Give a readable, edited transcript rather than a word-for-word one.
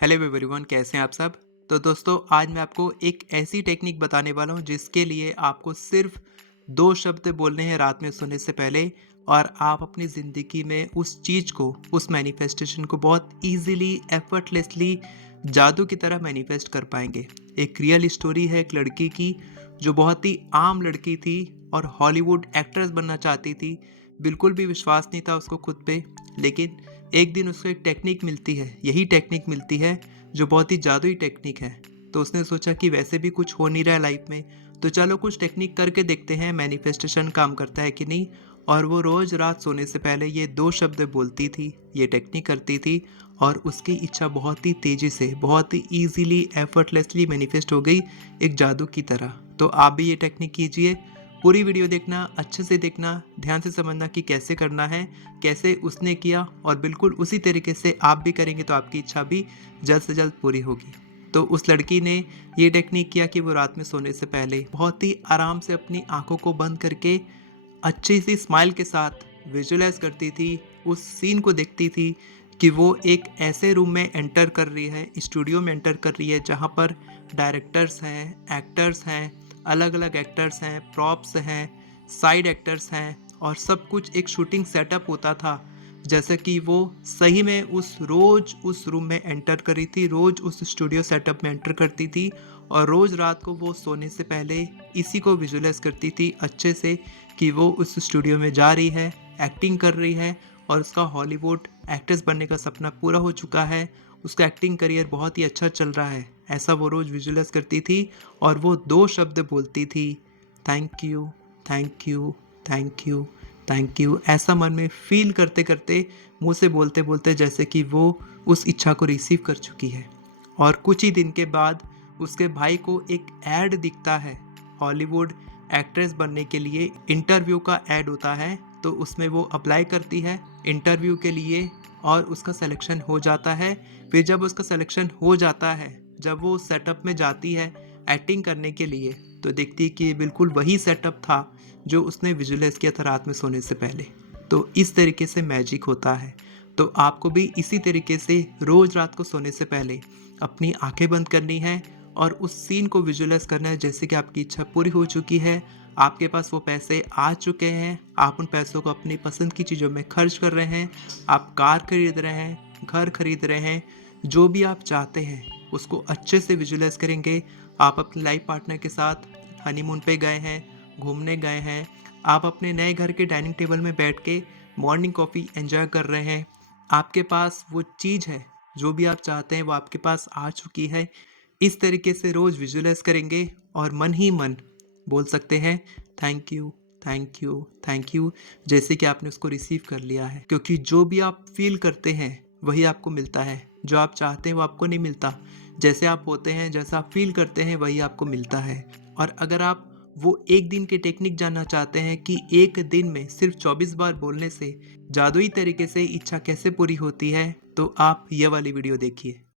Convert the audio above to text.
Hello everyone, कैसे हैं आप सब। तो दोस्तों, आज मैं आपको एक ऐसी टेक्निक बताने वाला हूं जिसके लिए आपको सिर्फ 2 शब्द बोलने हैं रात में सोने से पहले, और आप अपनी ज़िंदगी में उस चीज़ को, उस मैनिफेस्टेशन को बहुत इजीली, एफर्टलेसली, जादू की तरह मैनिफेस्ट कर पाएंगे। एक रियल स्टोरी है एक लड़की की, जो बहुत ही आम लड़की थी और हॉलीवुड एक्ट्रेस बनना चाहती थी। बिल्कुल भी विश्वास नहीं था उसको खुद पे, लेकिन एक दिन उसको एक टेक्निक मिलती है, यही टेक्निक मिलती है जो बहुत ही जादुई टेक्निक है। तो उसने सोचा कि वैसे भी कुछ हो नहीं रहा है लाइफ में, तो चलो कुछ टेक्निक करके देखते हैं मैनिफेस्टेशन काम करता है कि नहीं। और वो रोज़ रात सोने से पहले ये 2 शब्द बोलती थी, ये टेक्निक करती थी, और उसकी इच्छा बहुत ही तेज़ी से, बहुत ही ईजीली, एफर्टलेसली मैनिफेस्ट हो गई, एक जादू की तरह। तो आप भी ये टेक्निक कीजिए। पूरी वीडियो देखना, अच्छे से देखना, ध्यान से समझना कि कैसे करना है, कैसे उसने किया, और बिल्कुल उसी तरीके से आप भी करेंगे तो आपकी इच्छा भी जल्द से जल्द पूरी होगी। तो उस लड़की ने ये टेक्निक किया कि वो रात में सोने से पहले बहुत ही आराम से अपनी आंखों को बंद करके अच्छी सी स्माइल के साथ विजुअलाइज करती थी, उस सीन को देखती थी कि वो एक ऐसे रूम में एंटर कर रही है, स्टूडियो में एंटर कर रही है, जहाँ पर डायरेक्टर्स हैं, एक्टर्स हैं, अलग अलग एक्टर्स हैं, प्रॉप्स हैं, साइड एक्टर्स हैं, और सब कुछ एक शूटिंग सेटअप होता था। जैसे कि वो सही में उस रोज़ उस रूम में एंटर करी थी, रोज़ उस स्टूडियो सेटअप में एंटर करती थी, और रोज़ रात को वो सोने से पहले इसी को विजुअलाइज करती थी अच्छे से कि वो उस स्टूडियो में जा रही है, एक्टिंग कर रही है, और उसका हॉलीवुड एक्ट्रेस बनने का सपना पूरा हो चुका है, उसका एक्टिंग करियर बहुत ही अच्छा चल रहा है। ऐसा वो रोज़ विजुअलाइज करती थी, और वो 2 शब्द बोलती थी, thank you, thank you, thank you, thank you, ऐसा मन में फील करते करते, मुंह से बोलते बोलते, जैसे कि वो उस इच्छा को रिसीव कर चुकी है। और कुछ ही दिन के बाद उसके भाई को एक ऐड दिखता है, हॉलीवुड एक्ट्रेस बनने के लिए इंटरव्यू का ऐड होता है। तो उसमें वो अप्लाई करती है इंटरव्यू के लिए, और उसका सिलेक्शन हो जाता है। फिर जब उसका सिलेक्शन हो जाता है, जब वो सेटअप में जाती है एक्टिंग करने के लिए, तो देखती है कि ये बिल्कुल वही सेटअप था जो उसने विजुअलाइज किया था रात में सोने से पहले। तो इस तरीके से मैजिक होता है। तो आपको भी इसी तरीके से रोज़ रात को सोने से पहले अपनी आंखें बंद करनी है, और उस सीन को विजुअलाइज करना है जैसे कि आपकी इच्छा पूरी हो चुकी है, आपके पास वो पैसे आ चुके हैं, आप उन पैसों को अपनी पसंद की चीज़ों में खर्च कर रहे हैं, आप कार खरीद रहे हैं, घर खरीद रहे हैं, जो भी आप चाहते हैं उसको अच्छे से विजुअलाइज करेंगे। आप अपने लाइफ पार्टनर के साथ हनीमून पे गए हैं, घूमने गए हैं, आप अपने नए घर के डाइनिंग टेबल में बैठ के मॉर्निंग कॉफ़ी एंजॉय कर रहे हैं, आपके पास वो चीज़ है, जो भी आप चाहते हैं वो आपके पास आ चुकी है। इस तरीके से रोज़ विजुअलाइज करेंगे, और मन ही मन बोल सकते हैं, thank you, thank you, thank you, जैसे कि आपने उसको रिसीव कर लिया है। क्योंकि जो भी आप फील करते हैं वही आपको मिलता है, जो आप चाहते हैं वो आपको नहीं मिलता। जैसे आप होते हैं, जैसा आप फील करते हैं वही आपको मिलता है। और अगर आप वो एक दिन की टेक्निक जानना चाहते हैं कि एक दिन में सिर्फ 24 बार बोलने से जादुई तरीके से इच्छा कैसे पूरी होती है, तो आप ये वाली वीडियो देखिए।